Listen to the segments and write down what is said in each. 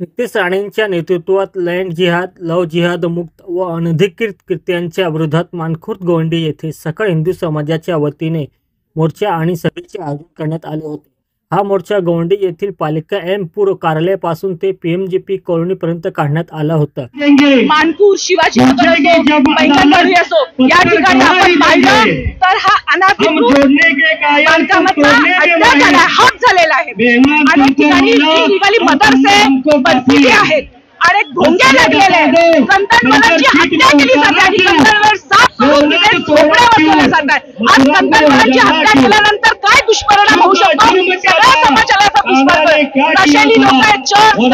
नितेश राणेंच्या नेतृत्वात लँड जिहाद, लव्ह जिहाद मुक्त व अनधिकृत कृत्यांच्या विरोधात मानखुर्द गोवंडी येथे सकाळ हिंदू समाजाच्या वतीने मोर्चा आणि सभेचे आयोजन करण्यात आले होते। हा मोर्चा गोवंडी येथील पालिका एम पूर्व कार्यालयापासून ते पीएमजीपी कॉलनीपर्यंत काढण्यात आला होता। मानखुर्द शिवाजी नगर असो, पैठणवाडी असो, या ठिकाणी आपण पाहिलं तर हा अनाधिकृत बांधकामाचा अड्डा हक झालेला आहे। अनेक ठिकाणी इलिगली मदरसे बसलेले आहेत, अनेक भोंगे लागलेले आहेत, कंदनवरांची हत्या केली जाते आणि कंदनवर साफ करून तिथे झोपड्या बसवल्या जातात। आज कंदनवरांची हत्या केल्यानंतर काय दुष्परिणाम होऊ शकतो, सगळ्या समाजाला याचा दुष्परिणाम। नशेली लोक आहेत, चोर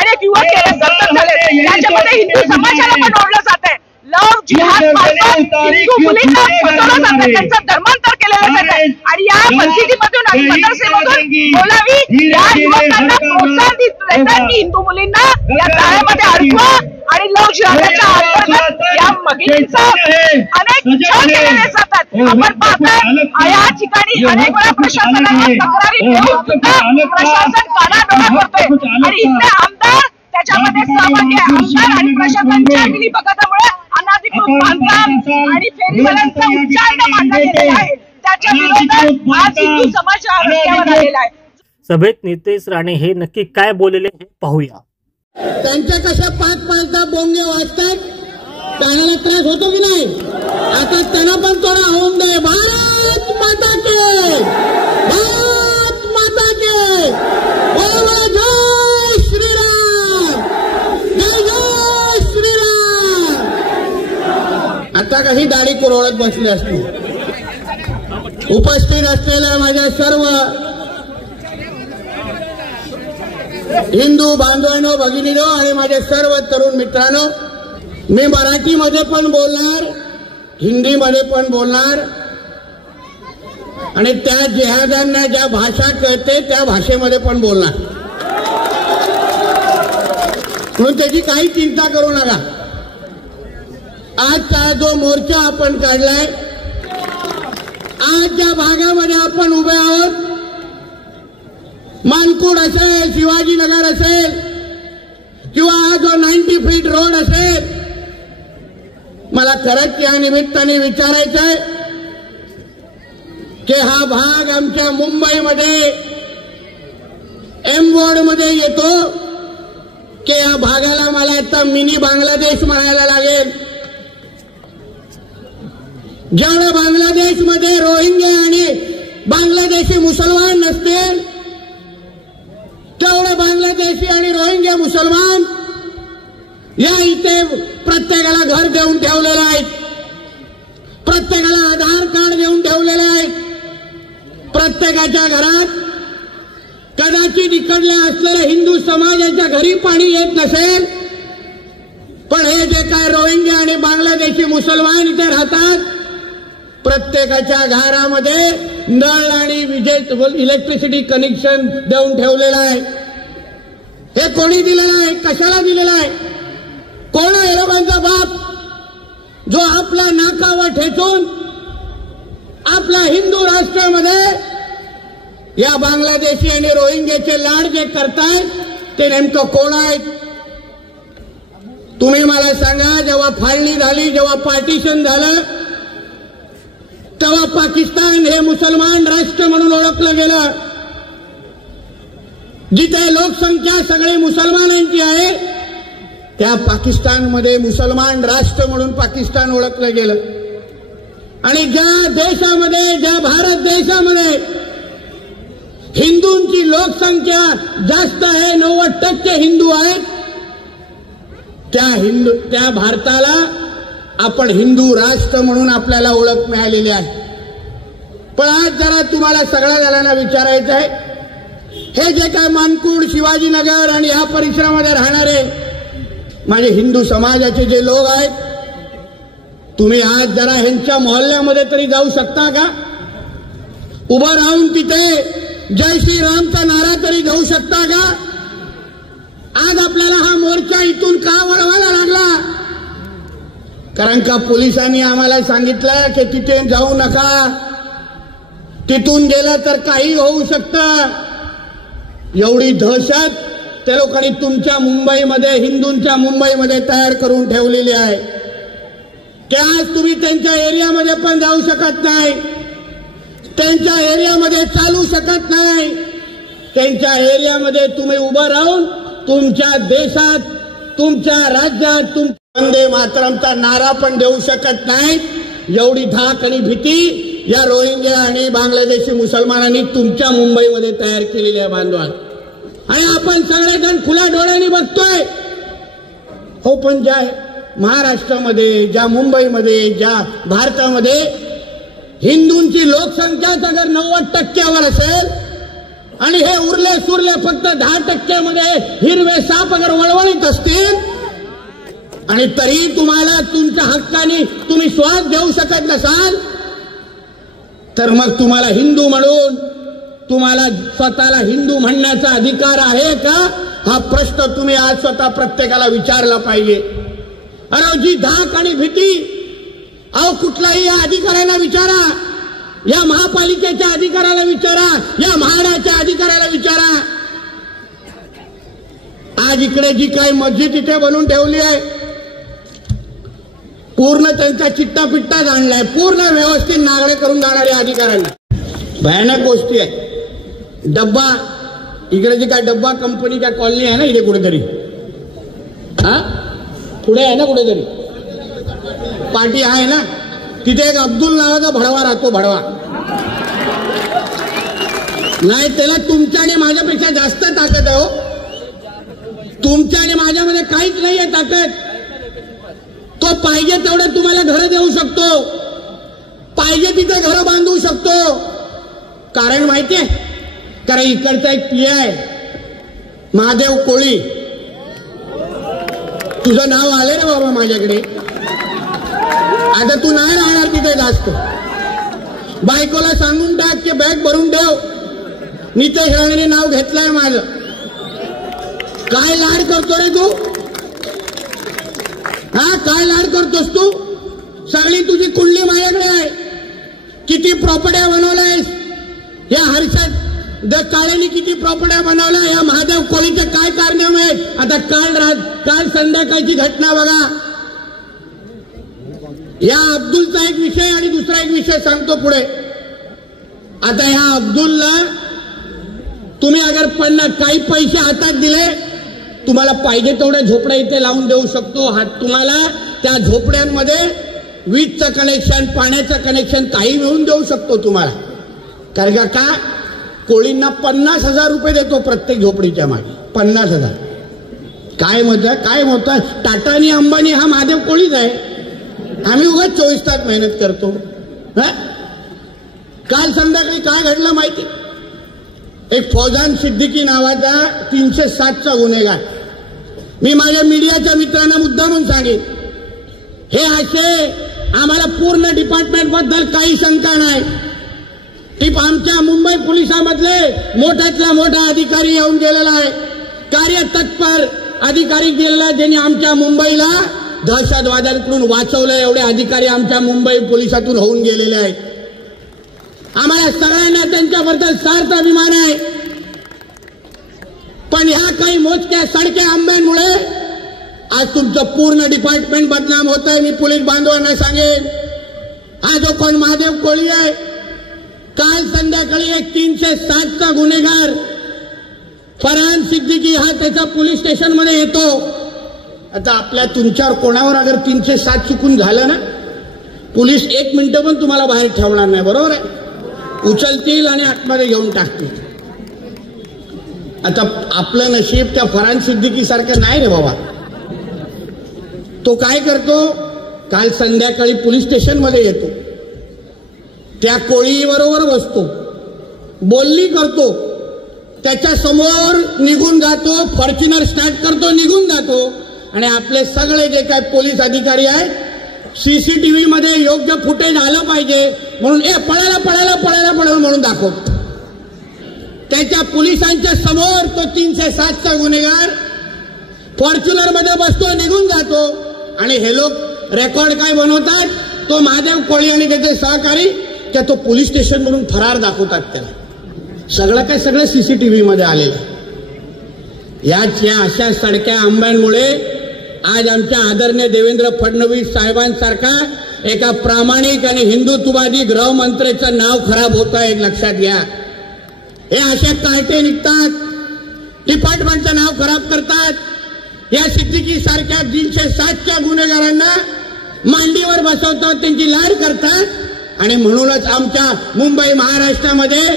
अनेक युवक संतप्त झाले, त्याच्यामध्ये हिंदू समाजाला पण ओढलं जात आहे। लव्ह जिहाद पासून हिंदू मुलींना फसवलं जातं, त्यांचं धर्मांतर केलेलं जातं आणि या परिस्थितीमधून आणि मदरसेमधून बोलावी या युवकांना प्रोत्साहन देतात की हिंदू मुलींना या जाळ्यामध्ये अडकवा आणि लव्ह जिहादाच्या अंतर्गत या महिलांचं अनेक छळ केलेले जातात। आपण पाहता या ठिकाणी अनेक वेळा प्रशासनाला तक्रारी देऊन सुद्धा प्रशासन कानाडोळा करतोय आणि इथले आमदार त्याच्यामध्ये सहभागी आमदार आणि प्रशासनाच्या मिलीभगतामुळे अनाधिकृत बांधकाम आणि फेरीवाल्यांचा उच्चारण मांडला गेलेला आहे। त्याच्या विरोधात आज हिंदू समाज रस्त्यावर आलेला आहे। सभेत नितेश राणे हे नक्की काय बोलले हे पाहूया। त्यांच्या कशा पाच पाचदा बोंगे वाजतात, कानाला त्रास होतो की नाही? आता त्यांना पण थोडा होऊन दे। भारत माता के, भारत माता के, बोलो जय श्रीराम, जय जय श्रीराम। आता काही दाढी कुरवळत बसले असतील। उपस्थित असलेल्या माझ्या सर्व हिंदू बांधवांनो, भगिनीनो आणि माझे सर्व तरुण मित्रांनो, मी मराठीमध्ये पण बोलणार, हिंदीमध्ये पण बोलणार आणि त्या जिहादांना ज्या भाषा कळते त्या भाषेमध्ये पण बोलणार, म्हणून त्याची काही चिंता करू नका। आजचा जो मोर्चा आपण काढलाय, आज ज्या भागामध्ये आपण उभे आहोत, मानखुर्द असेल, शिवाजीनगर असेल किंवा हा जो 90 फीट रोड असेल, मला खरंच या निमित्ताने विचारायचं आहे की हा भाग आमच्या मुंबईमध्ये एम वॉर्ड मध्ये येतो की या भागाला मला आता मिनी बांगलादेश म्हणायला लागेल। ज्यावेळेस बांगलादेशमध्ये रोहिंग्या आणि बांगलादेशी मुसलमान नसतील, तेवढे बांगलादेशी आणि रोहिंग्या मुसलमान या इथे प्रत्येकाला घर देऊन ठेवलेले आहेत, प्रत्येकाला आधार कार्ड देऊन ठेवलेले आहेत, प्रत्येकाच्या घरात कदाचित इकडल्या असलेल्या हिंदू समाजाच्या घरी पाणी येत नसेल, पण हे जे काय रोहिंग्या आणि बांगलादेशी मुसलमान इथे राहतात, प्रत्येकाच्या घरामध्ये नळ आणि इलेक्ट्रिसिटी कनेक्शन देऊन ठेवलेलं आहे। हे कोणी दिलेलं आहे, कशाला दिलेलं आहे? कोण आहे लोकांचा बाप, जो आपला नाकावर ठेचून आपल्या हिंदू राष्ट्रामध्ये या बांगलादेशी आणि रोहिंग्याचे लाड जे करतायत ते नेमकं कोण आहेत? तुम्ही मला सांगा। जेव्हा फाळणी झाली, जेव्हा पार्टिशन झालं, तेव्हा पाकिस्तान हे मुसलमान राष्ट्र म्हणून ओळखलं गेलं। जिथे लोकसंख्या सगळे मुसलमानांची आहे, त्या पाकिस्तानमध्ये मुसलमान राष्ट्र म्हणून पाकिस्तान ओळखलं गेलं। आणि ज्या देशामध्ये, ज्या भारत देशामध्ये हिंदूंची लोकसंख्या जास्त आहे, 90% हिंदू आहेत, त्या भारताला आपण हिंदू राष्ट्र म्हणून आपल्याला ओळख मिळालेली आहे। पण आज जरा तुम्हाला सगळ्या जणांना विचारायचं आहे, हे जे काय मानखुर्द, शिवाजीनगर आणि या परिसरामध्ये राहणारे माझे हिंदू समाजाचे जे लोक आहेत, तुम्ही आज जरा ह्यांच्या मोहल्ल्यामध्ये तरी जाऊ शकता का? उभं राहून तिथे जय श्रीरामचा नारा तरी देऊ शकता का? आज आपल्याला हा मोर्चा इथून का वळवायला लागला? कारण का पोलिसांनी आम्हाला सांगितलं की तिथे जाऊ नका, तिथून गेलं तर काही होऊ शकतं। एवढी दहशत त्या लोकांनी तुमच्या मुंबईमध्ये, हिंदूंच्या मुंबईमध्ये तयार करून ठेवलेली आहे की आज तुम्ही त्यांच्या एरियामध्ये पण जाऊ शकत नाही, त्यांच्या एरियामध्ये चालू शकत नाही, त्यांच्या एरियामध्ये तुम्ही उभं राहून तुमच्या देशात, तुमच्या राज्यात वंदे मातरमचा नारा पण देऊ शकत नाही. एवढी धाक आणि भीती या रोहिंग्या आणि बांगलादेशी मुसलमानांनी तुमच्या मुंबईमध्ये तयार केलेली आहे बांधवान. आणि आपण सगळेजण खुल्या डोळ्यांनी बघतोय. हो, पण ज्या महाराष्ट्रामध्ये, ज्या मुंबईमध्ये, ज्या भारतामध्ये हिंदूंची लोकसंख्याच अगर 90% असेल आणि हे उरले सुरले फक्त 10% मध्ये हिरवे साप अगर वळवळीत असतील आणि तरी तुम्हाला तुमच्या हक्काने तुम्ही श्वास देऊ शकत नसाल, तर मग तुम्हाला हिंदू म्हणून तुम्हाला स्वतःला हिंदू म्हणण्याचा अधिकार आहे का? हा प्रश्न तुम्ही आज स्वतः प्रत्येकाला विचारला पाहिजे. अरे जी धाक आणि भीती, अहो कुठलाही या अधिकाऱ्याला विचारा, या महापालिकेच्या अधिकाऱ्याला विचारा, या म्हाडाच्या अधिकाऱ्याला विचारा. आज इकडे जी काही मस्जिद इथे बनवून ठेवली आहे, पूर्ण त्यांचा चिट्टा पिट्टा जाणलाय, पूर्ण व्यवस्थित नागडे करून जाणाऱ्या अधिकाऱ्यांना. भयानक गोष्टी आहे. डब्बा, इकडे जी काय डब्बा कंपनीच्या कॉलनी आहे ना, इथे कुठेतरी, हा पुढे आहे ना कुठेतरी पार्टी आहे ना, तिथे एक अब्दुल नावाचा भडवा राहतो. भडवा नाही, त्याला तुमच्या आणि माझ्यापेक्षा जास्त ताकद आहे. हो, तुमच्या आणि माझ्यामध्ये काहीच नाहीये ताकद. तो पाहिजे तेवढं तुम्हाला घरं देऊ शकतो, पाहिजे तिथे घरं बांधू शकतो. कारण माहितीये, कारण इकडचा एक पी आहे महादेव कोळी, तुझं नाव आलंय ना बाबा माझ्याकडे. आता तू नाही राहणार तिथे जास्त. बायकोला सांगून टाक की बॅग भरून ठेव, नितेश राणेने नाव घेतलंय माझं. काय लाड करतो रे तू? हा, काय लाड करतोस तू? सगळी तुझी कुंडली माझ्याकडे आहे. किती प्रॉपर्ट्या बनवल्यास या हर्षद काळेनी, किती प्रॉपर्ट्या बनवल्या. या महादेव कोळीचे काय कारनामे आहेत. आता काल संध्याकाळची घटना बघा. या अब्दुलचा एक विषय आणि दुसरा एक विषय सांगतो पुढे. आता ह्या अब्दुलला तुम्ही अगर काही पैसे हातात दिले, तुम्हाला पाहिजे तेवढ्या झोपड्या इथे लावून देऊ शकतो. तुम्हाला त्या झोपड्यांमध्ये वीजचं कनेक्शन, पाण्याचं कनेक्शन काही मिळून देऊ शकतो तुम्हाला. कारण का कोळींना 50,000 रुपये देतो प्रत्येक झोपडीच्या मागे. 50,000. काय मजा, काय होतं. टाटा आणि अंबानी हा महादेव कोळीच आहे. आम्ही उगाच 24 तास मेहनत करतो. काल संध्याकाळी काय घडलं माहिती? एक फौजान सिद्दीकी नावाचा 307चा गुन्हेगार. मी माझ्या मीडियाच्या मित्रांना मुद्दामून सांगेन, हे असे आम्हाला पूर्ण डिपार्टमेंट बद्दल काही शंका नाही. आमच्या मुंबई पोलिसांमधले मोठ्यातला मोठा अधिकारी येऊन गेलेला आहे, कार्यतत्पर अधिकारी गेलेला, ज्यांनी आमच्या मुंबईला दहशतवाद्यांकडून वाचवलं. एवढे अधिकारी आमच्या मुंबई पोलिसातून होऊन गेलेले आहेत. आम्हाला सगळ्यांना त्यांच्याबद्दल सार्थ अभिमान आहे. पण ह्या काही मोजक्या सडक्या आंब्यांमुळे आज तुमचं पूर्ण डिपार्टमेंट बदनाम होत आहे. मी पोलीस बांधवांना सांगेन, हा जो कोण महादेव कोळी आहे, काल संध्याकाळी एक 307चा गुन्हेगार फरहान सिद्दीकी हा त्याच्या पोलीस स्टेशन मध्ये येतो. आता आपल्या तुमच्यावर कोणावर अगर 307 चुकून झालं ना, पोलीस 1 मिनिटं पण तुम्हाला बाहेर ठेवणार नाही. बरोबर आहे? उचलतील आणि आतमध्ये घेऊन टाकतील. आता आपलं नशीब त्या फरहान सिद्दीकी सारखं नाही रे बाबा. तो काय करतो, काल संध्याकाळी पोलीस स्टेशन मध्ये येतो, त्या कोळी बरोबर बसतो, बोलणी करतो, त्याच्या समोर निघून जातो, फॉर्च्युनर स्टार्ट करतो, निघून जातो. आणि आपले सगळे जे काय पोलीस अधिकारी आहेत, सीसीटीव्ही मध्ये योग्य फुटेज आलं पाहिजे म्हणून पळायला पळायला पळायला पळायला म्हणून दाखवतो. त्याच्या पोलिसांच्या समोर तो 307चा गुन्हेगार फॉर्च्युनर मध्ये बसतो, निघून जातो. आणि हे लोक रेकॉर्ड काय बनवतात, तो महादेव कोळी आणि त्याचे सहकारी त्या तो पोलीस स्टेशन म्हणून फरार दाखवतात त्याला. सगळं काय सगळं सीसीटीव्ही मध्ये आलेलं. या अशा सडक्या आंब्यांमुळे आज आमच्या आदरणीय देवेंद्र फडणवीस साहेबांसारखा एका प्रामाणिक आणि हिंदुत्ववादी गृहमंत्र्याचं नाव खराब होत आहे, लक्षात घ्या. हे असे कार्टे निघतात, डिपार्टमेंटचं नाव खराब करतात. या सिद्दीकी सारख्या 307च्या गुन्हेगारांना मांडीवर बसवतात, त्यांची लाड करतात आणि म्हणूनच आमच्या मुंबई महाराष्ट्रामध्ये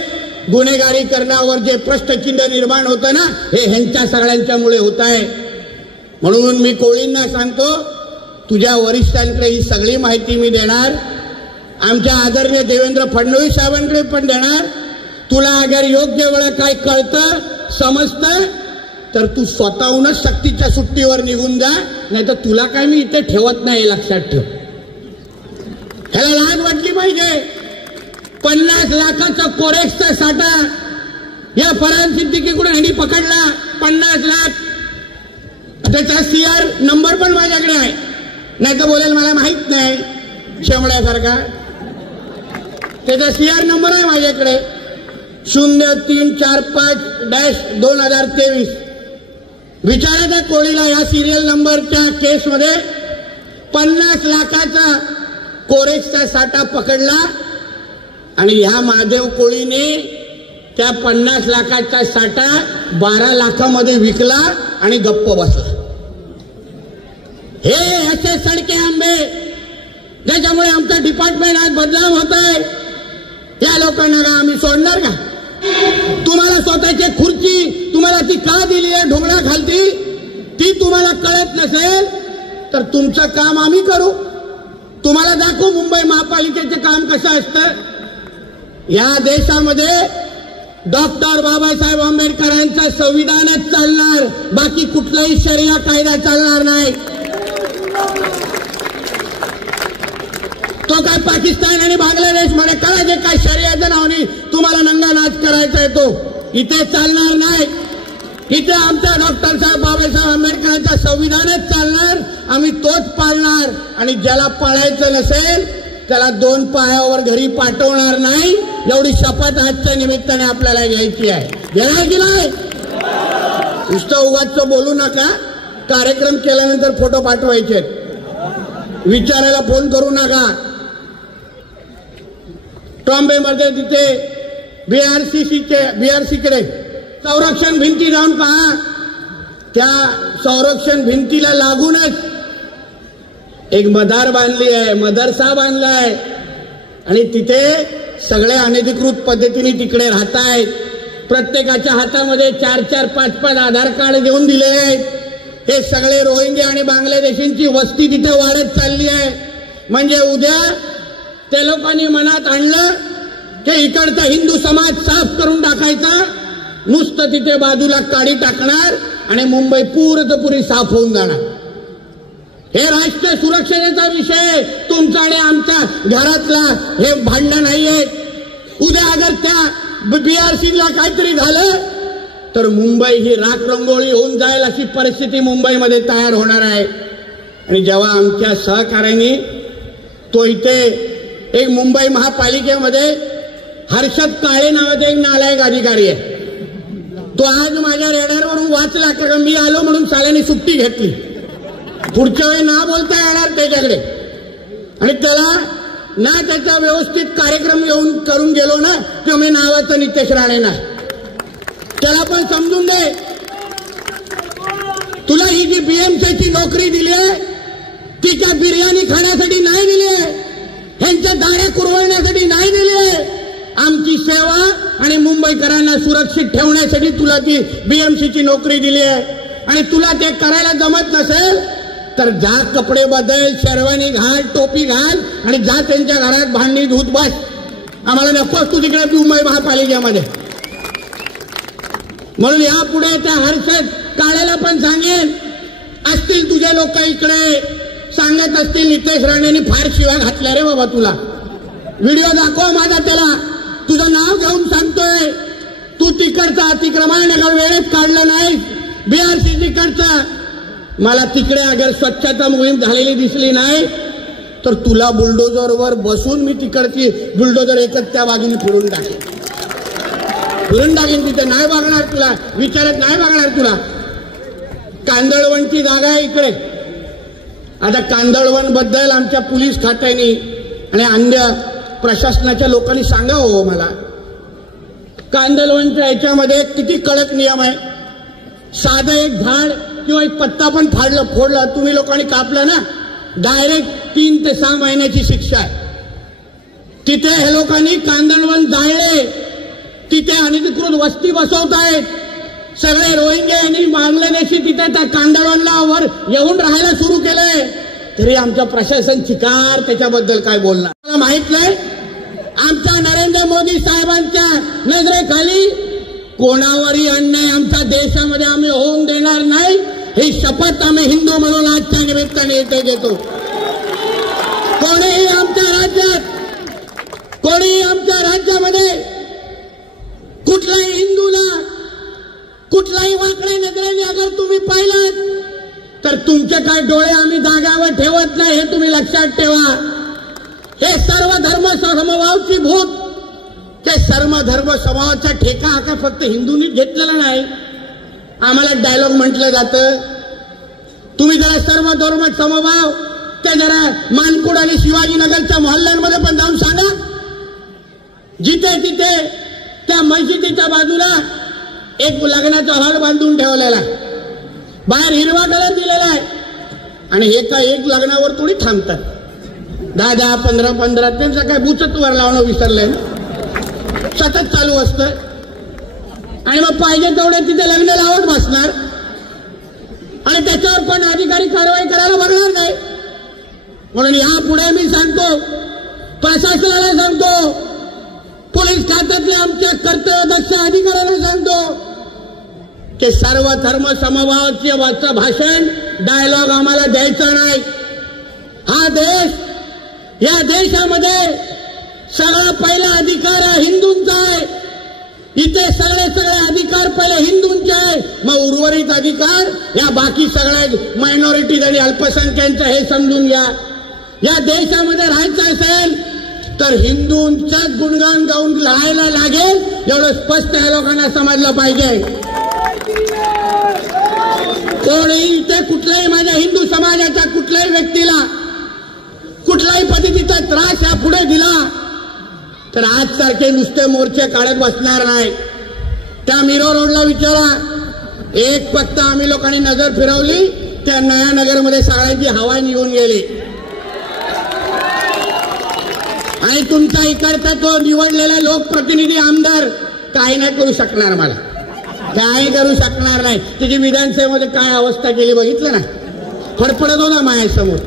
गुन्हेगारीकरणावर जे प्रश्नचिन्ह निर्माण होतं ना, हे ह्यांच्या सगळ्यांच्यामुळे होत आहे. म्हणून मी कोळींना सांगतो, तुझ्या वरिष्ठांकडे ही सगळी माहिती मी देणार, आमच्या आदरणीय देवेंद्र फडणवीस साहेबांकडे पण देणार. तुला अगर योग्य वेळ काय कळतं समजतं तर तू स्वतःहूनच सक्तीच्या सुट्टीवर निघून जा, नाही तर तुला काय मी इथे ठेवत नाही, लक्षात ठेव. ह्याला लाज वाटली पाहिजे. 50 लाखाचा कोरेक्सचा साठा या फरहान सिद्दीकीकडून ह्यांनी पकडला. 50 लाख. त्याचा CR नंबर पण माझ्याकडे आहे, नाही तर बोलेल मला माहित नाही शेमड्यासारखा. त्याचा CR नंबर आहे माझ्याकडे 0345-2023. विचारा त्या कोळीला, या सिरियल नंबरच्या केसमध्ये 50 लाखाचा कोरेक्सचा साठा पकडला आणि ह्या महादेव कोळीने त्या 50 लाखाचा साठा 12 लाखामध्ये विकला आणि गप्प बसला. हे असे सडके आंबे ज्याच्यामुळे आमचा डिपार्टमेंट आज बदनाम होत आहे. या लोकांना का आम्ही सोडणार का? तुम्हाला स्वतःची खुर्ची तुम्हाला ती का दिली आहे ढोंगळा खालती, ती तुम्हाला कळत नसेल तर तुमचं काम आम्ही करू. तुम्हाला दाखवू मुंबई महापालिकेचे काम कसं असतं. या देशामध्ये डॉक्टर बाबासाहेब आंबेडकरांचं संविधानच चालणार, बाकी कुठलाही शरिया कायदा चालणार नाही. तो काय पाकिस्तान आणि बांगलादेश मध्ये करा जे काय शरियाच्या नावाने तुम्हाला नंगा नाच करायचा आहे तो इथे चालणार नाही. इथे आमच्या डॉक्टर साहेब बाबासाहेब आंबेडकरांचं संविधानच चालणार, आम्ही तोच पाळणार आणि ज्याला पाळायचं नसेल त्याला 2 पायावर घरी पाठवणार नाही. एवढी शपथ आजच्या निमित्ताने आपल्याला घ्यायची आहे. घेणार की नाही? नुसतं उगाच बोलू नका. कार्यक्रम केल्यानंतर फोटो पाठवायचे, विचारायला फोन करू नका. ट्रॉम्बेमध्ये तिथे BRCकडे संरक्षण भिंती जाऊन पहा. त्या संरक्षण भिंतीला लागूनच एक मदार बांधली आहे, मदरसा बांधला आहे आणि तिथे सगळे अनधिकृत पद्धतीने तिकडे राहत आहेत. प्रत्येकाच्या हातामध्ये 4-4, 5-5 आधार कार्ड देऊन दिले आहेत. हे सगळे रोहिंग्या आणि बांगलादेशींची वस्ती तिथे वाढत चालली आहे. म्हणजे उद्या त्या लोकांनी मनात आणलं की इकडचा हिंदू समाज साफ करून टाकायचा, नुसतं तिथे बाजूला काडी टाकणार आणि मुंबई पुरी साफ होऊन जाणार. हे राष्ट्रीय सुरक्षेचा विषय तुमचा आणि आमच्या घरातला हे भांडण नाहीये. उद्या अगर त्या BRCला काहीतरी झालं तर मुंबई ही राख रंगोळी होऊन जाईल अशी परिस्थिती मुंबईमध्ये तयार होणार आहे. आणि जेव्हा आमच्या सहकार्याने तो इथे एक मुंबई महापालिकेमध्ये हर्षद काळे नावाचा एक नालायक अधिकारी आहे, तो आज माझ्या रेडारवरून वाचला कारण मी आलो म्हणून साल्याने सुट्टी घेतली. पुढच्या वेळी ना बोलता येणार त्याच्याकडे आणि त्याला ना त्याचा व्यवस्थित कार्यक्रम येऊन करून गेलो ना किंवा मी नावाचं नितेश राणे नाही. त्याला पण समजून दे, तुला ही जी BMCची नोकरी दिली आहे ती काय बिर्याणी खाण्यासाठी नाही दिली आहे, ह्यांच्या दाढ्या कुरवण्यासाठी नाही दिली आहे. आमची सेवा आणि मुंबईकरांना सुरक्षित ठेवण्यासाठी तुला ती BMCची नोकरी दिली आहे. आणि तुला ते करायला जमत नसेल तर जा कपडे बदल, शेरवानी घाल, टोपी घाल आणि जा त्यांच्या घरात भांडी धुत बस. आम्हाला नकोच तू तिकडे मुंबई महापालिकेमध्ये. म्हणून यापुढे त्या हर्षद काळेला पण सांगेन, असतील तुझे लोक इकडे सांगत असतील नितेश राणेंनी फार शिव्या घातल्या रे बाबा तुला, व्हिडिओ दाखव माझा त्याला, तुझं नाव घेऊन सांगतोय. तू तिकडचा अतिक्रमण वेळेत काढलं नाही BRC तिकडचा. मला तिकडे अगर स्वच्छता मोहीम झालेली दिसली नाही तर तुला बुलडोजरवर बसून मी तिकडची बुलडोजर एकच त्या बाजूने फिरून टाकेन. तिथे नाही बघणार तुला, विचारत नाही बघणार तुला. कांदळवनची जागा आहे इकडे. आता कांदळवन बद्दल आमच्या पोलीस खात्याने आणि अन्य प्रशासनाच्या लोकांनी सांगावं हो मला. कांदळवनच्या याच्यामध्ये किती कडक नियम आहे. साधं एक झाड किंवा एक पत्ता पण फोडला तुम्ही लोकांनी कापला ना, डायरेक्ट 3 ते 6 महिन्याची शिक्षा आहे. तिथे हे लोकांनी कांदळवन जाळले, तिथे अनधिकृत वस्ती बसवतायत. सगळे रोहिंग्या यांनी बांगलादेशी तिथे त्या कांदळवनला वर येऊन राहायला सुरू केलंय. तरी आमचं प्रशासन चिकार त्याच्याबद्दल काय बोलणार. मला माहित नाही आमच्या नरेंद्र मोदी साहेबांच्या नजरेखाली कोणावरही अन्याय आमच्या देशामध्ये आम्ही होऊन देणार नाही, ही शपथ आम्ही हिंदू म्हणून आजच्या निमित्ताने इथे घेतो. कोणीही आमच्या राज्यामध्ये कुठल्याही हिंदूला कुठल्याही वाकड्या नजरेने अगर तुम्ही पाहिलात तर तुमचे काय डोळे आम्ही जागावर ठेवत नाही, हे तुम्ही लक्षात ठेवा. हे सर्व धर्म समभावाची भूत, ते सर्व धर्म समभावाचा ठेका हा काय फक्त हिंदूंनीच घेतलेला नाही. आम्हाला डायलॉग म्हटलं जातं, तुम्ही जरा सर्व धर्म समभाव ते जरा मानकुड आणि शिवाजीनगरच्या मोहल्ल्यांमध्ये पण जाऊन सांगा. जिथे तिथे त्या मस्जिदीच्या बाजूला एक लग्नाचा हॉल बांधून ठेवलेला आहे, बाहेर हिरवा कलर दिलेला आहे. आणि हे काय एक लग्नावर थोडी थांबतात, 10, 15 त्यांचं काय बुचतवर लावणं विसरलंय, सतत चालू असतं. आणि मग पाहिजे तेवढे तिथे लग्न लावत बसणार आणि त्याच्यावर पण अधिकारी कारवाई करायला बघणार नाही. म्हणून यापुढे मी सांगतो, प्रशासनाला सांगतो, पोलीस खात्यातल्या आमच्या कर्तव्यदक्ष अधिकाऱ्यांना सांगतो की सर्व धर्म समभावाचे भाषण डायलॉग आम्हाला द्यायचा नाही. हा देश, या देशामध्ये सगळा पहिला अधिकार हिंदूंचा आहे. इथे सगळे अधिकार पहिले हिंदूंचे आहे, मग उर्वरित अधिकार या बाकी सगळ्या मायनॉरिटीज आणि अल्पसंख्यांचं हे समजून घ्या. या देशामध्ये राहायचं असेल तर हिंदूंचं गुणगान गाऊन राहायला लागेल, एवढं स्पष्ट या लोकांना समजलं पाहिजे. कोणीही इथे कुठल्याही माझ्या हिंदू समाजाच्या कुठल्याही व्यक्तीला कुठल्याही पद्धतीचा त्रास यापुढे दिला तर आज सारखे नुसते मोर्चे काढत बसणार नाही. त्या मीरा रोडला विचारा, एक फक्त आम्ही लोकांनी नजर फिरवली, त्या नया नगरमध्ये सगळ्यांची हवा निघून गेली. आणि तुमचा इकडचा तो निवडलेला लोकप्रतिनिधी आमदार काही नाही करू शकणार, मला काही करू शकणार नाही. त्याची विधानसभेमध्ये काय अवस्था केली बघितलं ना, फडफडत होता माझ्यासमोर,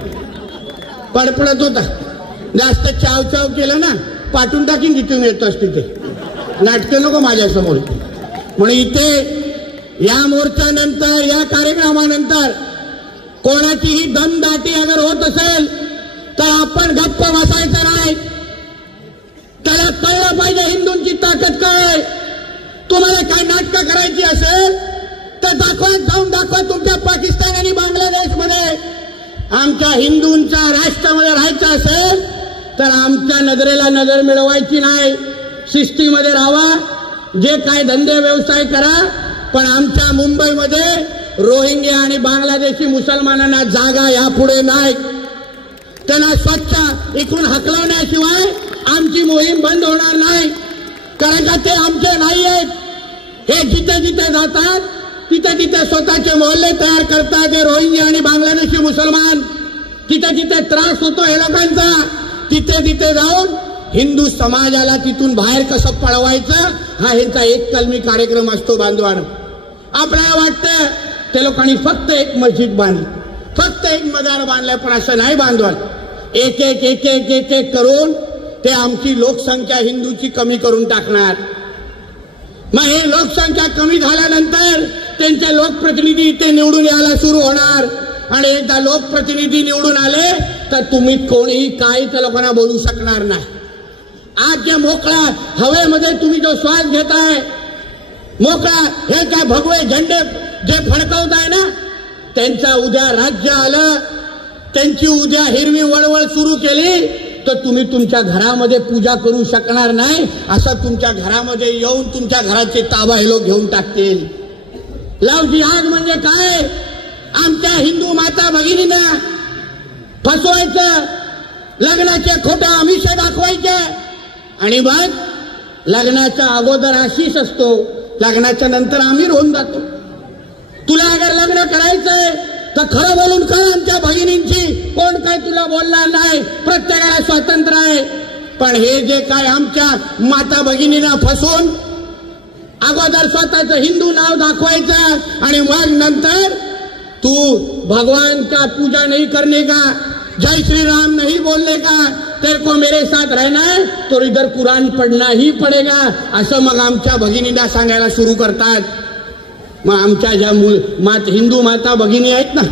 फडफडत होता. जास्त चाव केलं ना पाठवून टाकीन जिथून येतोस तिथे, नाटकं नको माझ्यासमोर. म्हणून इथे या मोर्चानंतर, या कार्यक्रमानंतर कोणाचीही दमदाटी अगर होत असेल तर आपण गप्प बसायचं नाही. त्याला कळलं पाहिजे हिंदूंची ताकद काय. तुम्हाला काय नाटकं करायची असेल तर जाऊन दाखवा तुमच्या पाकिस्तान आणि बांगलादेशमध्ये. आमच्या हिंदूंच्या राष्ट्रामध्ये राहायचं असेल तर आमच्या नजरेला नजर मिळवायची नाही. शिस्तीमध्ये राहा, जे काय धंदे व्यवसाय करा, पण आमच्या मुंबईमध्ये रोहिंग्या आणि बांगलादेशी मुसलमानांना जागा यापुढे नाही. त्यांना स्वच्छ इकडून हकलवण्याशिवाय आमची मोहीम बंद होणार नाही. कारण का ते आमचे नाही आहेत. हे जिथे जिथे जातात तिथे तिथे स्वतःचे मोहल्ले तयार करतात. हे रोहिंग्या आणि बांगलादेशी मुसलमान तिथे जिथे त्रास होतो हे लोकांचा, तिथे तिथे जाऊन हिंदू समाजाला तिथून बाहेर कसं पळवायचं हा ह्यांचा एक कलमी कार्यक्रम असतो. बांधवान आपल्याला वाटतं ते लोकांनी फक्त एक मस्जिद बांधली, फक्त एक मजार बांधल्या, पण असं नाही बांधवान. एक एक एक एक एक एक करून ते आमची लोकसंख्या हिंदूची कमी करून टाकणार. मग हे लोकसंख्या कमी झाल्यानंतर त्यांचे लोकप्रतिनिधी इथे निवडून यायला सुरू होणार. आणि एकदा लोकप्रतिनिधी निवडून आले तर तुम्ही कोणीही काही त्या लोकांना बोलू शकणार नाही. आज जे मोकळा हवेमध्ये तुम्ही जो श्वास घेताय, मोकळा हे काय भगवे झेंडे जे फडकवताय ना, त्यांचा उद्या राज्य आलं, त्यांची उद्या हिरवी वळवळ सुरू केली तर तुम्ही तुमच्या घरामध्ये पूजा करू शकणार नाही. असं तुमच्या घरामध्ये येऊन तुमच्या घराचे ताबा हे लोक घेऊन टाकतील. लव जिहाद म्हणजे काय आमच्या हिंदू माता भगिनींना फसवायचं, लग्नाचे खोटे आमिष दाखवायचे आणि मग लग्नाच्या अगोदर आशिष असतो, लग्नाच्या नंतर आमिर होऊन जातो. तुला अगर लग्न करायचंय तर खरं बोलून कर आमच्या भगिनींची, कोण काय तुला बोलणार नाही, प्रत्येकाला स्वातंत्र्य आहे. पण हे जे काय आमच्या माता भगिनींना फसवून अगोदर स्वतःचं हिंदू नाव दाखवायचं आणि मग नंतर तू भगवान का पूजा नहीं करने का, जय श्री राम नहीं बोलने का, तेरे को मेरे साथ रहना है तो इधर कुरान पढ़ना ही पड़ेगा, असं मग आमच्या भगिनींना सांगायला सुरू करतात. मग आमच्या ज्या हिंदू माता भगिनी आहेत ना,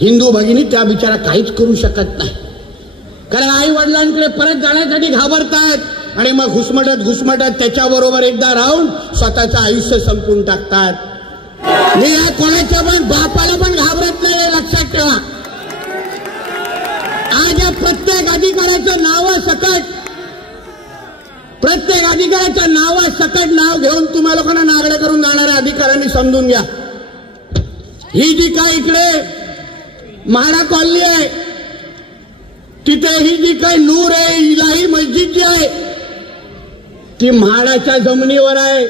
हिंदू भगिनी त्या बिचारा काहीच करू शकत नाही, कारण आई वडिलांकडे परत जाण्यासाठी घाबरतात आणि मग घुसमटत त्याच्याबरोबर एकदा राहून स्वतःचं आयुष्य संपून टाकतात. मी या कोणाच्या पण बापाला पण घाबरत नाही, हे लक्षात ठेवा. आज या प्रत्येक अधिकाऱ्याचं नावासकट नाव घेऊन तुम्हा लोकांना नागडे करून जाणाऱ्या अधिकाऱ्यांनी समजून घ्या. ही जी काय इकडे म्हाडा कॉलनी आहे, तिथे ही जी काही नूर आहे इलाही मस्जिद जी आहे ती म्हाडाच्या जमिनीवर आहे,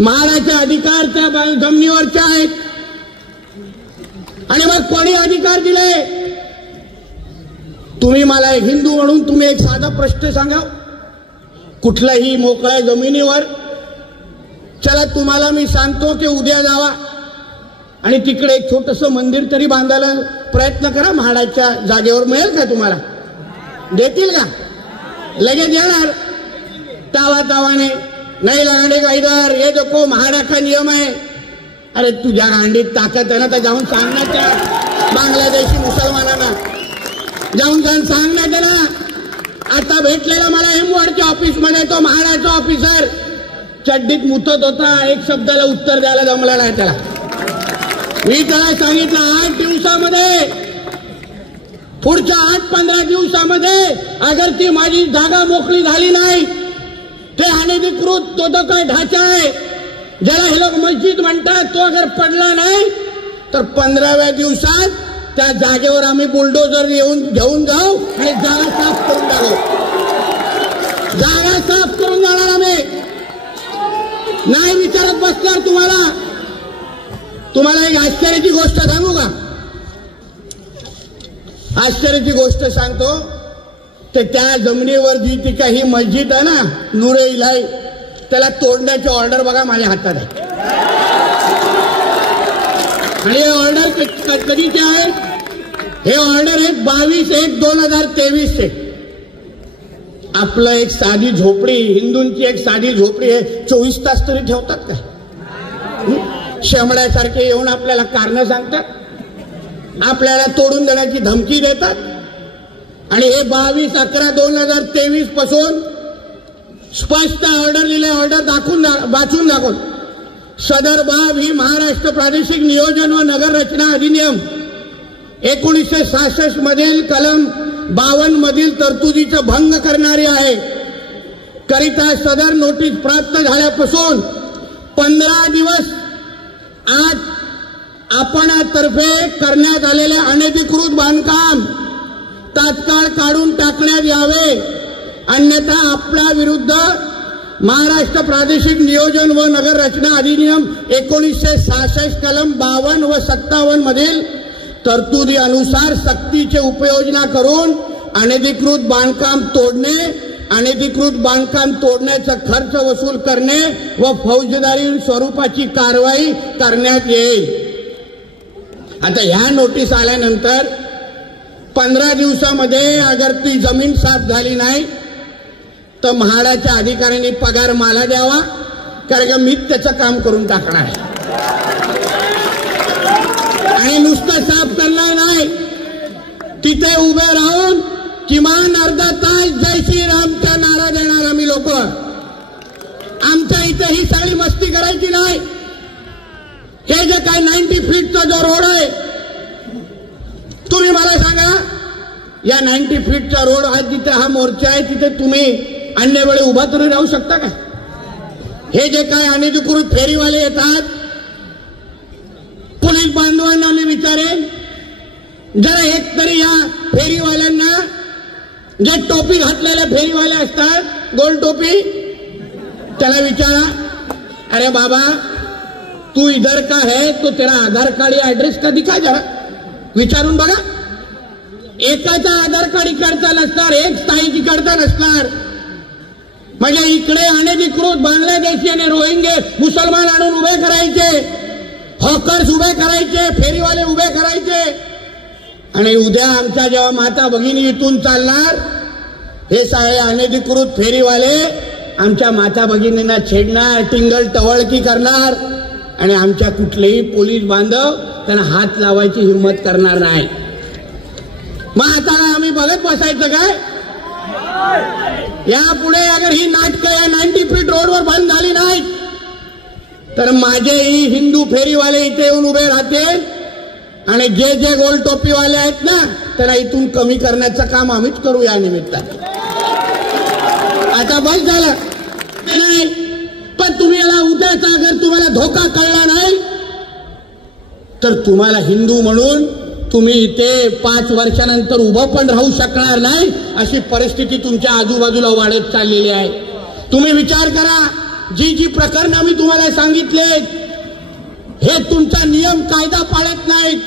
म्हाडाच्या अधिकार त्या जमिनीवरच्या आहेत. आणि मग कोणी अधिकार दिले? तुम्ही मला एक हिंदू म्हणून तुम्ही एक साधा प्रश्न सांगा. कुठल्याही मोकळ्या जमिनीवर चला तुम्हाला मी सांगतो की उद्या जावा आणि तिकडे एक छोटंसं मंदिर तरी बांधायला प्रयत्न करा, म्हाडाच्या जागेवर मिळेल का तुम्हाला? देतील का? लगेच येणार तावाने, नाही लगाने का इधर, ये देखो म्हाडा का नियम है. अरे तुझ्या गांडीत ताकद आहे ना तर जाऊन सांगणार त्या बांगलादेशी मुसलमानांना, जाऊन सांगण्यात ना. आता भेटलेला मला हेमवाडच्या ऑफिसमध्ये तो म्हाडाचा ऑफिसर चड्डीत मुतत होता, एक शब्दाला उत्तर द्यायला जमला नाही त्याला. मी त्याला सांगितलं 8 दिवसामध्ये, पुढच्या 8-15 दिवसामध्ये अगर ती माझी जागा मोकळी झाली नाही, ते अनधिकृत तो काय ढाचा आहे ज्याला हे लोक मस्जिद म्हणतात तो अगर पडला नाही तर 15व्या दिवसात त्या जागेवर आम्ही बुलडोजर घेऊन जाऊ आणि जागा साफ करून टाकू. जागा साफ करून जाणार आम्ही, नाही विचारत बसणार. तुम्हाला एक आश्चर्याची गोष्ट सांगू का? आश्चर्याची गोष्ट सांगतो. ते त्या जमिनीवर जी ती काही मस्जिद आहे ना नूरे इलाही, त्याला तोडण्याची ऑर्डर बघा माझ्या हातात आहे. आणि हे ऑर्डर कधीचे आहे? हे ऑर्डर आहे 22/1/2023 आपलं एक साधी झोपडी, हिंदूंची एक साधी झोपडी आहे, 24 तास तरी ठेवतात का? शेमड्यासारखे येऊन आपल्याला कारण सांगतात, आपल्याला तोडून देण्याची धमकी देतात. आणि हे 22/11/2023 पासून स्पष्ट ऑर्डर लिहिले, ऑर्डर वाचून दाखवून. सदर बाब ही महाराष्ट्र प्रादेशिक नियोजन व नगर रचना अधिनियम 1966 मधील कलम 52 मधील तरतुदीचा भंग करणारी आहे. करिता सदर नोटीस प्राप्त झाल्यापासून 15 दिवस आत आपणातर्फे करण्यात आलेले अनधिकृत बांधकाम तात्काळ काढून टाकण्यात यावे, अन्यथा आपल्या विरुद्ध महाराष्ट्र प्रादेशिक नियोजन व नगर रचना अधिनियम 1966 कलम 52 व 57 मधील तरतुदी अनुसार सक्तीचे उपयोजना करून अनधिकृत बांधकाम तोडणे, अनधिकृत बांधकाम तोडण्याचा खर्च वसूल करणे व फौजदारी स्वरूपाची कारवाई करण्यात येईल. आता ह्या नोटीस आल्यानंतर 15 दिवसामध्ये अगर ती जमीन साफ झाली नाही तर म्हाडाच्या अधिकाऱ्यांनी पगार मला द्यावा, कारण का मीच त्याचं काम करून टाकणार आहे. आणि नुसतं साफ करणार नाही, तिथे उभे राहून किमान अर्धा तास जय श्रीरामचा नारा देणार आम्ही लोक. आमच्या इथे ही सगळी मस्ती करायची नाही. हे जे काय 90 फीटचा जो रोड आहे, तुम्ही मला सांगा या 90 फीटचा रोड आज जिथे हा मोर्चा आहे तिथे तुम्ही अन्य वेळी उभा तरी राहू शकता का? हे जे काय अनधिकृत फेरीवाले येतात, पोलीस पोलीस बांधवांना मी विचारेन, जरा एक तरी या फेरीवाल्यांना, जे टोपी घातलेले फेरीवाले असतात गोल टोपी, त्याला विचारा, अरे बाबा तू इधर का है तो तेरा आधार कार्ड या एड्रेस का दिखा, जरा विचारून बघा. एकाचा आधार कार्ड इकडचा नसणार, एक स्थायी इकडचा नसणार. म्हणजे इकडे अनधिकृत बांगलादेशी आणि रोहिंगे मुसलमान आणून उभे करायचे, हॉकर्स उभे करायचे, फेरीवाले उभे करायचे. आणि उद्या आमच्या जेव्हा माता भगिनी इथून चालणार, हे सगळे अनधिकृत फेरीवाले आमच्या माता भगिनींना छेडणार, टिंगल टवळकी करणार आणि आमच्या कुठलेही पोलीस बांधव त्यांना हात लावायची हिंमत करणार नाही. मग आता आम्ही बघत बसायचं काय? यापुढे अगर ही नाटकं या 90 फीट रोडवर बंद झाली नाही तर माझेही हिंदू फेरीवाले इथे येऊन उभे राहतील आणि जे जे गोल टोपीवाले आहेत ना त्यांना इथून कमी करण्याचं काम आम्हीच करू या निमित्ताने. आता बस झालं नाही, पण तुम्ही याला उद्याचा अगर तुम्हाला धोका कळला नाही तर तुम्हाला हिंदू म्हणून तुम्ही इथे 5 वर्षानंतर उभं पण राहू शकणार नाही, अशी परिस्थिती तुमच्या आजूबाजूला वाढत चाललेली आहे. तुम्ही विचार करा, जी प्रकरणं मी तुम्हाला सांगितले हे तुमचा नियम कायदा पाळत नाहीत,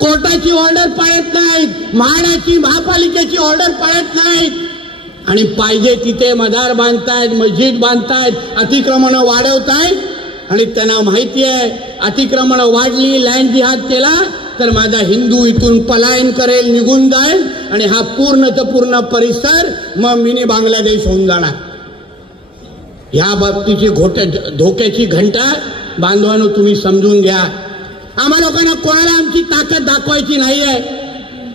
कोर्टाची ऑर्डर पाळत नाहीत, म्हाडाची महापालिकेची ऑर्डर पाळत नाहीत आणि पाहिजे तिथे मदार बांधतायत, मस्जिद बांधतायत, अतिक्रमणं वाढवतायत आणि त्यांना माहिती आहे अतिक्रमणं वाढली, लँड जिहाद केला तर माझा हिंदू इथून पलायन करेल, निघून जाईल आणि हा पूर्ण परिसर मग मिनी बांगलादेश होऊन जाणार. या बाबतीची धोक्याची घंटा बांधवांनो तुम्ही समजून घ्या. आम्हा लोकांना कोणाला आमची ताकद दाखवायची नाहीये,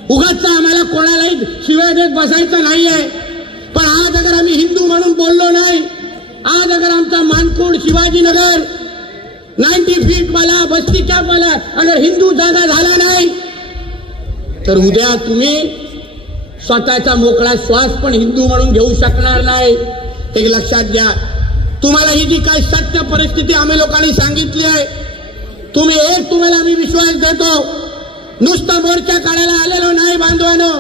उगाच आम्हाला कोणालाही शिवाय देत बसायचं नाहीये. पण आज अगर आम्ही हिंदू म्हणून बोललो नाही, आज अगर आमचा मानकोड शिवाजीनगर 90 फीट वाला बस्ती कॅप वाला अगर हिंदू जागा झाला नाही तर उद्या तुम्ही स्वतःचा मोकळा श्वास पण हिंदू म्हणून घेऊ शकणार नाही. हे लक्षात घ्या. तुम्हाला ही जी काही सत्य परिस्थिती आम्ही लोकांनी सांगितली आहे, तुम्हाला आम्ही विश्वास देतो. नुसता मोर्चा काढायला आलेलो नाही बांधवांनो,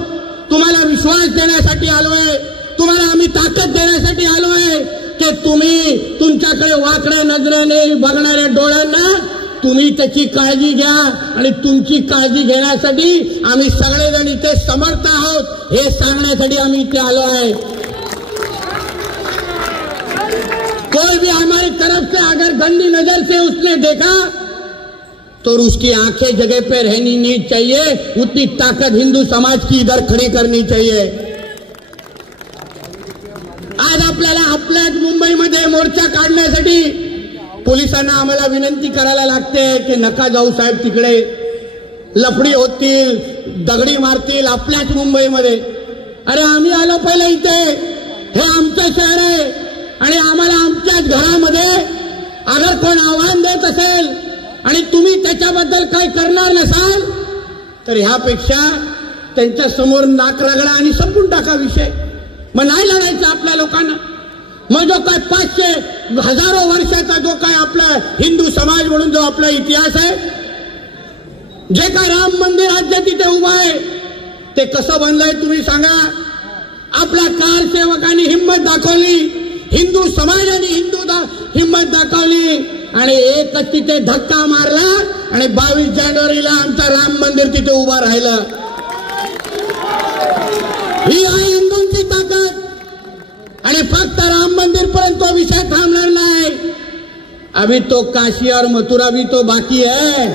तुम्हाला विश्वास देण्यासाठी आलोय, तुम्हाला आम्ही ताकद देण्यासाठी आलोय की तुम्ही तुमच्याकडे वाकड्या नजरेने बघणाऱ्या डोळ्यांना तुम्ही त्याची काळजी घ्या आणि तुमची काळजी घेण्यासाठी आम्ही सगळेजण इथे समर्थ आहोत हे सांगण्यासाठी आम्ही इथे आलो आहे. कोई भी हमारी तरफ से अगर गंदी नजर से उसने देखा तो उसकी आंखें जगह पे रहनी नहीं चाहिए, उतनी ताकत हिंदू समाज की इधर खड़ी करनी चाहिए. आज आपल्याला आपल्याच मुंबईमध्ये मोर्चा काढण्यासाठी पोलिसांना आम्हाला विनंती करायला लागते की नका जाऊ साहेब, तिकडे लफडी होतील, दगडी मारतील आपल्याच मुंबईमध्ये. अरे आम्ही आलो पहिले इथे, हे आमचं शहर आहे आणि आम्हाला आमच्याच घरामध्ये अगर कोण आव्हान देत असेल आणि तुम्ही त्याच्याबद्दल काही करणार नसाल तर ह्यापेक्षा त्यांच्या समोर नाक रगडा आणि संपून टाका विषय. मग नाही लढायचं आपल्या लोकांना. मग जो काय 500 हजारो वर्षाचा जो काय आपला हिंदू समाज म्हणून जो आपला इतिहास आहे, जे काय राम मंदिर आज तिथे उभं आहे ते कसं बनलंय तुम्ही सांगा. आपल्या कारसेवकांनी हिंमत दाखवली, हिंदू समाजाने हिंमत दाखवली आणि एकच तिथे धक्का मारला आणि 22 जानेवारीला आमचा राम मंदिर तिथे उभं राहिलं. ही आहे हिंदूंची ताकद. आणि फक्त राम मंदिर पर्यंत तो विषय थांबणार नाही. अभी तो काशी और मथुरा भी तो बाकी है,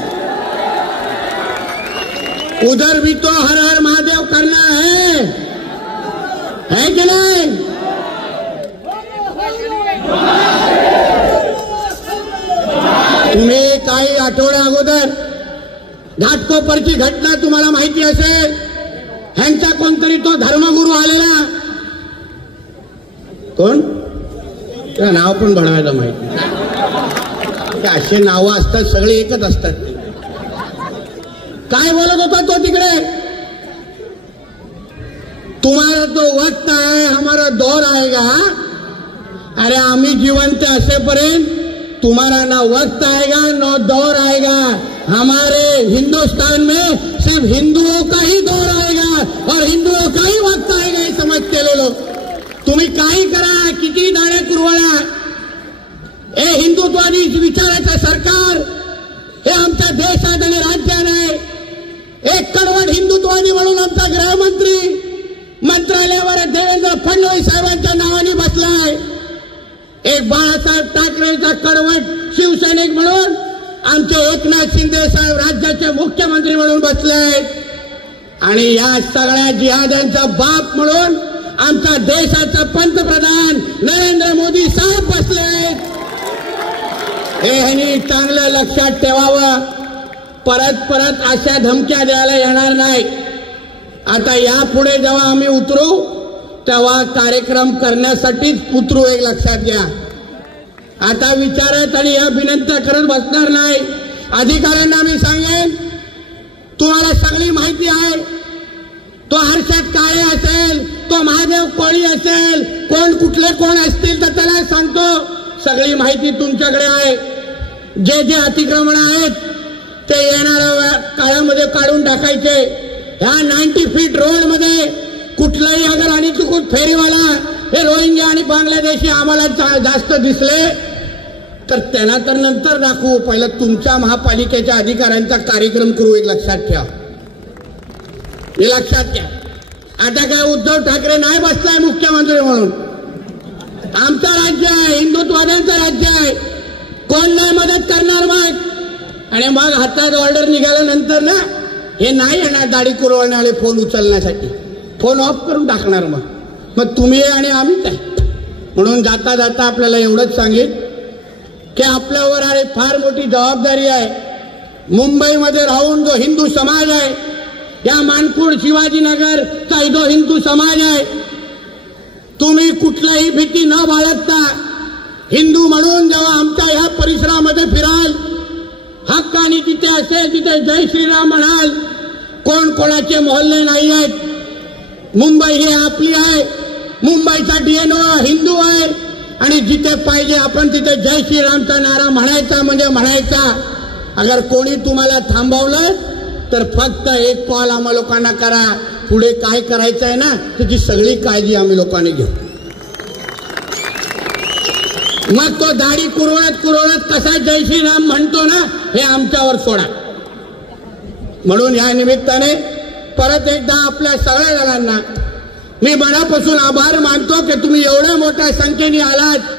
उधर भी तो हर हर महादेव करना है कि नहीं? तुम्ही काही आठवड्या अगोदर घाटकोपरची घटना तुम्हाला माहिती असेल. ह्यांचा कोणतरी तो धर्मगुरू आलेला, कोण त्याचं नाव पण बनवायला माहिती नाही, असे नावं असतात सगळे एकच असतात. काय बोलत होता तो तिकडे? तुम्हारा तो वक्त है, हमारा दौर आएगा. अरे आम्ही जिवंत असेपर्यंत तुम्हारा ना वक्त आएगा ना दौर आएगा. हमारे हिंदुस्तान में सिर्फ हिंदुओं का ही दौर आएगा और हिंदुओं का ही वक्त आएगा हे समज केले लोक. तुम्ही काही करा, किती दाणे कुरवळा, हे हिंदुत्वादी विचाराचं सरकार हे आमच्या देशात आणि राज्यात आहे. एक कडवट हिंदुत्वादी म्हणून आमचा गृहमंत्री मंत्रालयावर देवेंद्र फडणवीस साहेबांच्या नावाने बसलाय. एक बाळासाहेब ठाकरेंचा कडवट शिवसैनिक म्हणून आमचे एकनाथ शिंदे साहेब राज्याचे मुख्यमंत्री म्हणून बसले आणि या सगळ्या जिहाद्यांचा बाप म्हणून आमच्या देशाचा पंतप्रधान नरेंद्र मोदी साहेब बसले आहेत. हे चांगलं लक्षात ठेवावं. परत परत अशा धमक्या द्यायला येणार नाही. आता यापुढे जेव्हा आम्ही उतरू तेव्हा कार्यक्रम करण्यासाठीच उतरू, एक लक्षात घ्या. आता विचारत आणि या विनंत्या करत बसणार नाही. अधिकाऱ्यांना मी सांगेन, तुम्हाला सगळी माहिती आहे. तो हर्षद काळे असेल, तो महादेव कोळी असेल, कोण कुठले कोण असतील तर त्याला सांगतो, सगळी माहिती तुमच्याकडे आहे. जे जे अतिक्रमण आहेत ते येणाऱ्या काळामध्ये काढून टाकायचे. ह्या 90 फीट रोड मध्ये कुठलाही अगर आणि चुकून फेरीवाला हे रोहिंग्या आणि बांगलादेशी आम्हाला जास्त दिसले तर त्यांना तर नंतर दाखवू, पहिला तुमच्या महापालिकेच्या अधिकाऱ्यांचा कार्यक्रम करू, एक लक्षात ठेवा. हे लक्षात घ्या. आता काय उद्धव ठाकरे नाही बसलाय मुख्यमंत्री म्हणून. आमचं राज्य आहे, हिंदुत्वाद्यांचं राज्य आहे. कोण नाही मदत करणार मग? आणि मग हातात ऑर्डर निघाल्यानंतर ना हे नाही येणार दाढी कुरवणारे फोन उचलण्यासाठी, फोन ऑफ करून टाकणार. मग तुम्ही आणि आम्हीच आहे. म्हणून जाता जाता आपल्याला एवढंच सांगेन की आपल्यावर आहे फार मोठी जबाबदारी आहे. मुंबईमध्ये राहून जो हिंदू समाज आहे, या मानपूर शिवाजीनगरचा जो हिंदू समाज आहे, तुम्ही कुठलाही भीती न बाळगता हिंदू म्हणून जेव्हा आमच्या ह्या परिसरामध्ये फिराल, हक्कानी तिथे असेल तिथे जय श्रीराम म्हणाल. कोण कोणाचे मोहल्ले नाही आहेत. मुंबई ही आपली आहे. मुंबईचा डीएनओ हिंदू आहे आणि जिथे पाहिजे आपण तिथे जय श्रीरामचा नारा म्हणायचा म्हणजे म्हणायचा. अगर कोणी तुम्हाला थांबवलं तर फक्त एक कॉल आम्हा लोकांना करा. पुढे काय करायचं आहे ना त्याची सगळी काळजी आम्ही लोकांनी घेऊ. मग तो दाढी कुरवळत कुरवळत कसा जय श्रीराम म्हणतो ना हे आमच्यावर सोडा. म्हणून या निमित्ताने परत एकदा आपल्या सगळ्या जणांना मी मनापासून आभार मानतो की तुम्ही एवढ्या मोठ्या संख्येने आलात.